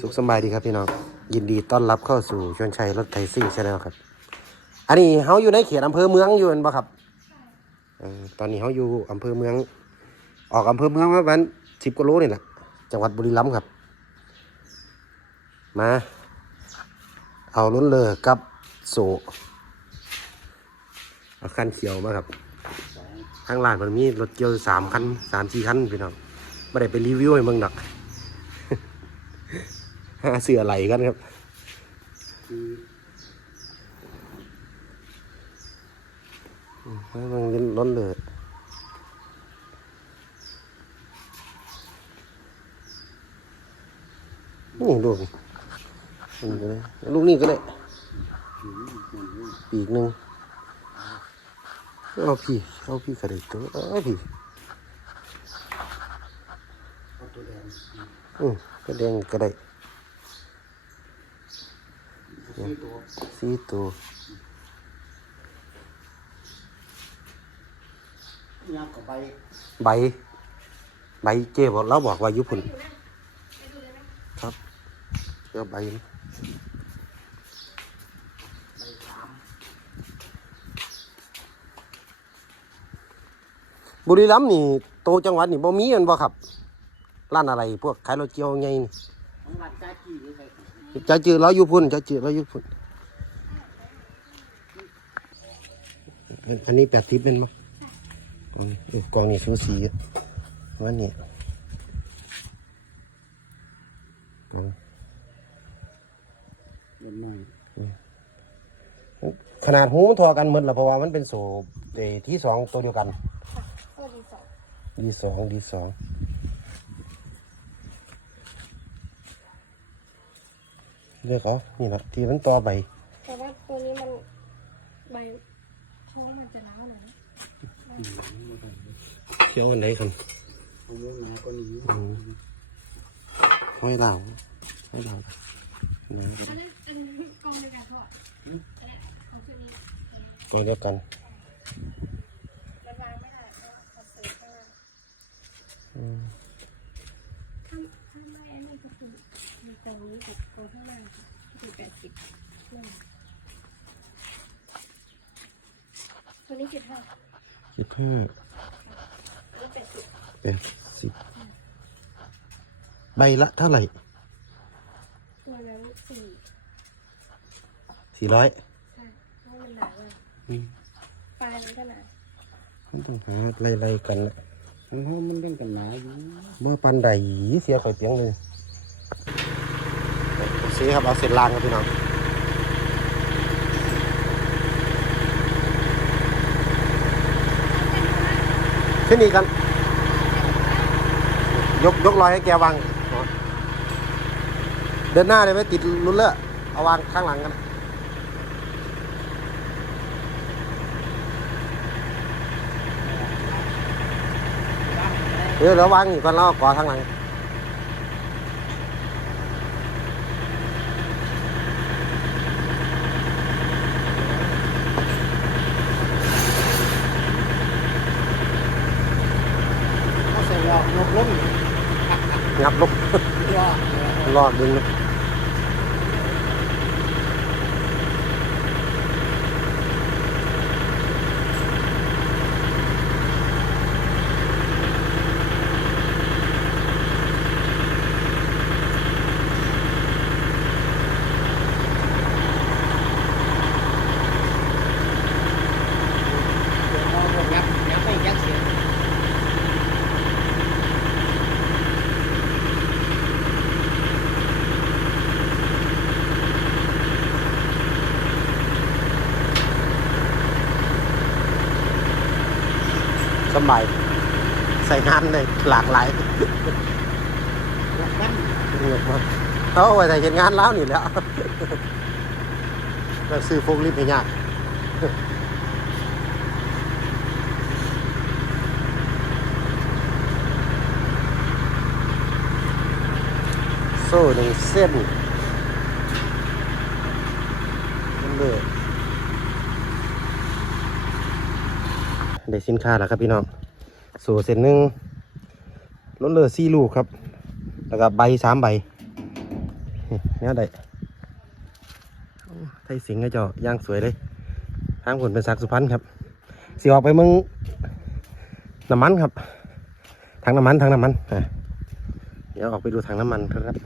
สุขสบายดีครับพี่น้อง ยินดีต้อนรับเข้าสู่ชวนชัยรถไทยซิ่งชาแนลครับ อันนี้เขาอยู่ในเขตอำเภอเมืองอยู่เห็นปะครับอตอนนี้เขาอยู่อำเภอเมือง ออกอำเภอเมืองมาประมาณสิบกิโลนี่แหละจังหวัดบุรีรัมย์ครับ มา เอาล้นเลอกับโซเอาคันเขียวมาครับข้างล่างมันมีรถเกี่ยวสามคันสามสี่คันพี่น้องไม่ได้ไปรีวิวให้เมืองดอก หาเสือไหลกันครับอืมให้มันล้นเลยนี่ลูกนี่นี่ก็ได้ลูกนี่ก็ได้ปีกหนึ่งเอาพี่เอาพี่กระเด็กตัวเอาพี่อืมกระเด้งกระได สี่ตัวยักกับใบ ใบ ใบเจ๊บอกเราบอกว่าอยุพุนครับเจ้าใบนะใบสามบุรีรัมย์นี่โตจังหวัดนี่บ่มีแมันบ่ครับ ร้านอะไรพวกขายรถเกียวไงนี่ของบ้าน จ้าจี้หรือใครจะจือเราอยู่พุ่นจะจือเราอยู่พุ่นอันอันนี้แปดทิปเป็นมั้ยอืมกองนี่สูสีอะวันนี้กองเงินหน่อยขนาดหูทอกันหมดแล้วเพราะว่ามันเป็นโซเอ่อที่สองตัวเดียวกันตัวที่สองดีสองดีสอง เลือกเอานี่แหละที่มันต่อใบแต่ว่าตัวนี้มันใบช่วงมันจะหนาวหน่อยเคี้ยวกันไหนกันเอาเงินมาก็หนีอืมห้อยเหล่าห้อยเหล่านะอันนี้อันนี้กองในการทอดของตัวนี้ไปเดียวกันมันวางไม่ได้เพราะมันเสิร์ฟข้างล่างอืมถ้าถ้าไม่อันนี้ก็คือมีตรงนี้กับตรงข้างล่า งคือแปดสิบนั่นตัวนี้เจ็ดห้าสิบห้าตัวนี้แปดสิบแปดสิบใบละเท่าไหร่ตัวนั้นสี่สี่ร้อยใช่เพราะมันหนาเลยอืมปลายมันก็หนามันต้องหาไล่ๆกันละของเขามันเล่นกันหนาอยู่เมื่อปันใดเสียข่อยเตียงเลย ซื้อครับเอาเสร็จลางครับพี่น้องขึ้นอีกกัน ยกยกลอยให้แกวางเดินหน้าเลยไหมติดรุนเลอะเอาวางข้างหลังกันเออแล้ววางอีกก่อนแล้วเอาก่อข้างหลัง เขาใส่หลอกยกล้ม งับลุกยอดรอดดึงนะ สบายใส่งานเลยหลากหลายยับปั้นเงียบมากเขาเอาไว้ใส่เห็นงานแล้วนี่แหล้วแล้วซื้อโฟกลิฟต์ให้ยากโซ่หนึ่งเส้นนั่นเล ได้สินค้าแล้วครับพี่น้องโซเส้นหนึ่งรถเลือสี่ลูกครับ แล้วก็ใบสามใบเนี่แนวใดโอ้ไทยสิงห์ก็เจ้าย่างสวยเลยทางผลเป็นสักสุพรรณครับสิออกไปเมึงน้ำมันครับทางน้ำมันทางน้ำมันเดี๋ยวออกไปดูทางน้ำมันครับ